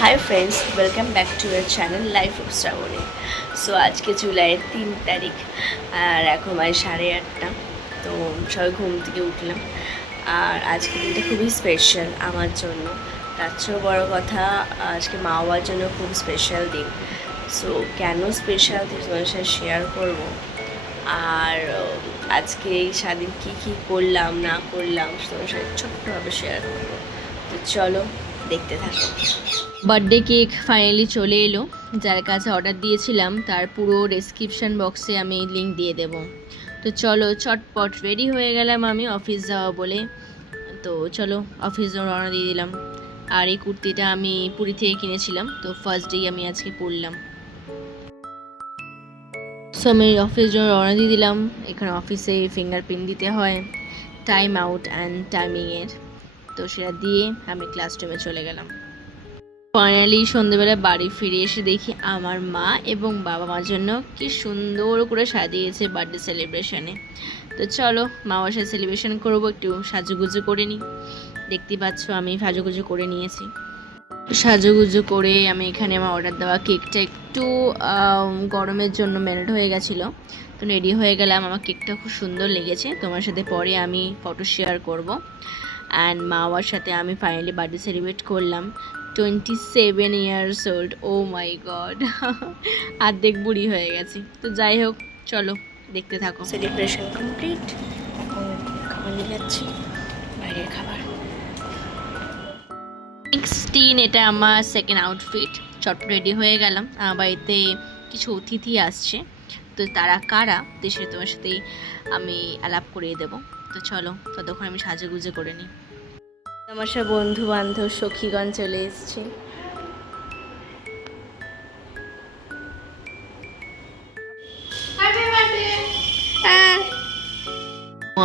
High friends, welcome back to your channel life of Shrabani. So আজকে জুলাইয়ের 3 তারিখ আর এখন 8:30। তো সবাই ঘুম থেকে উঠলাম। আর আজকে দিনটা খুবই স্পেশাল আমার জন্য। তার চেয়েও বড়ো কথা, আজকে মা বাবার জন্য খুব স্পেশাল দিন। সো কেন স্পেশাল তোমাদের সাথে শেয়ার করবো। আর আজকে এই সারাদিন কী কী করলাম না করলাম তোমাদের সাথে ছোট্টভাবে শেয়ার করবো। তো চলো দেখতে থাকো। বার্থডে কেক ফাইনালি চলে এলো। যার কাছে অর্ডার দিয়েছিলাম তার পুরো ডেসক্রিপশান বক্সে আমি লিঙ্ক দিয়ে দেব। তো চলো চটপট রেডি হয়ে গেলাম আমি অফিস যাওয়া বলে। তো চলো অফিস রওনা দিয়ে দিলাম। আর এই কুর্তিটা আমি পুরী থেকে কিনেছিলাম, তো ফার্স্ট ডেই আমি আজকে পরলাম। সো আমি অফিস জন্য রওনা দিয়ে দিলাম। এখানে অফিসে ফিঙ্গারপ্রিন্ট দিতে হয়, টাইম আউট অ্যান্ড টাইমিংয়ের। তো সেটা দিয়ে আমি ক্লাসরুমে চলে গেলাম। ফাইনালি সন্ধ্যেবেলা বাড়ি ফিরে এসে দেখি আমার মা এবং বাবা মার জন্য কি সুন্দর করে সাজিয়েছে বার্থডে সেলিব্রেশনে। তো চলো মা বাসায় সেলিব্রেশন করবো, একটু সাজুগুজু করে নিই। দেখতেই পাচ্ছ আমি সাজুগুজু করে নিয়েছি। সাজুগুজু করে আমি এখানে আমার অর্ডার দেওয়া কেকটা একটু গরমের জন্য মেল্ট হয়ে গেছিলো। তো রেডি হয়ে গেলাম। আমার কেকটা খুব সুন্দর লেগেছে, তোমার সাথে পরে আমি ফটো শেয়ার করব। অ্যান্ড মা বাবার সাথে আমি ফাইনালি বার্থডে সেলিব্রেট করলাম। 27 ইয়ার্স ওল্ড, ও মাই গড, অর্ধেক বুড়ি হয়ে গেছি। তো যাই হোক, চলো দেখতে থাকো। সেলিব্রেশন কমপ্লিট, খাবার নিয়ে যাচ্ছি, বাইরের খাবার। 16, এটা আমার সেকেন্ড আউটফিট। চটপট রেডি হয়ে গেলাম। আমার বাড়িতে কিছু অতিথি আসছে, তো তারা কারা দেশে তোমার সাথে আমি আলাপ করিয়ে দেবো। তো চলো ততক্ষণ আমি সাজুগুজু করে নিই। আমার সব বন্ধু বান্ধব সখীগণ চলে এসছে।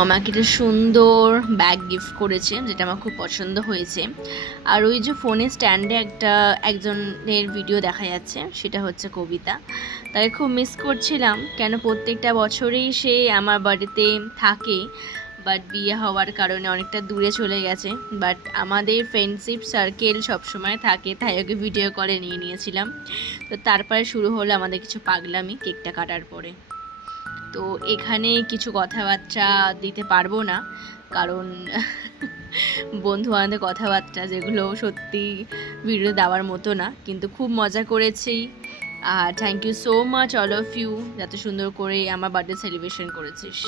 আমাকে একটা সুন্দর ব্যাগ গিফট করেছে, যেটা আমার খুব পছন্দ হয়েছে। আর ওই যে ফোনের স্ট্যান্ডে একজনের ভিডিও দেখা যাচ্ছে, সেটা হচ্ছে কবিতা। তাকে খুব মিস করছিলাম, কেন প্রত্যেকটা বছরেই সে আমার বাড়িতে থাকে, বাট বিয়ে হওয়ার কারণে অনেকটা দূরে চলে গেছে। বাট আমাদের ফ্রেন্ডশিপ সার্কেল সবসময় থাকে, তাই ওকে ভিডিও কলে নিয়ে নিয়েছিলাম। তো তারপরে শুরু হলো আমাদের কিছু পাগলামি কেকটা কাটার পরে। তো এখানে কিছু কথাবার্তা দিতে পারবো না, কারণ বন্ধু বান্ধবের কথাবার্তা যেগুলো সত্যি ভিডিও দেওয়ার মতো না। কিন্তু খুব মজা করেছি। আর thank you so much all of you, এত সুন্দর করে আমার বার্থডে সেলিব্রেশন করেছিস।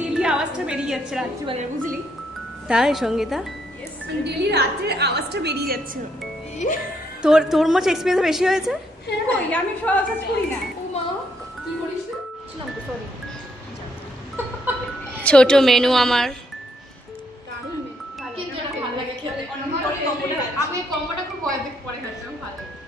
ডেলি আওয়াজটা বেরিয়ে যাচ্ছে রাত্রিবেলা, বুঝলি? তাই সঙ্গীতা, ডেলি রাত্রে আওয়াজটা বেরিয়ে যাচ্ছে। তোর তোর মোচ এক্সপিরিয়েন্স বেশি হয়েছে। কই আমি সব আওয়াজ করি না। ও মা, কি করিস না? সরি। ছোট মেনু আমার। কিন্তু এটা ভালো লাগে খেতে। আমি কম্বোটা খুব পরে খাচ্ছিলাম, ভালো লাগে।